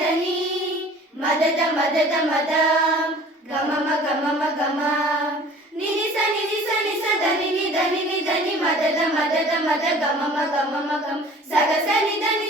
ಧನಿ ಮದದ ಮದದ ಮದ ಗಮಮ ಗಮಮ ಗಮ ನಿನಿ ಸ ಧನಿ ನಿ ಧನಿ ನಿ ಧನಿ ಮದದ ಮದದ ಮದ ಗಮಮ ಗಮಮ ಗಮ ಸಗ ಸ ನಿ ಧನಿ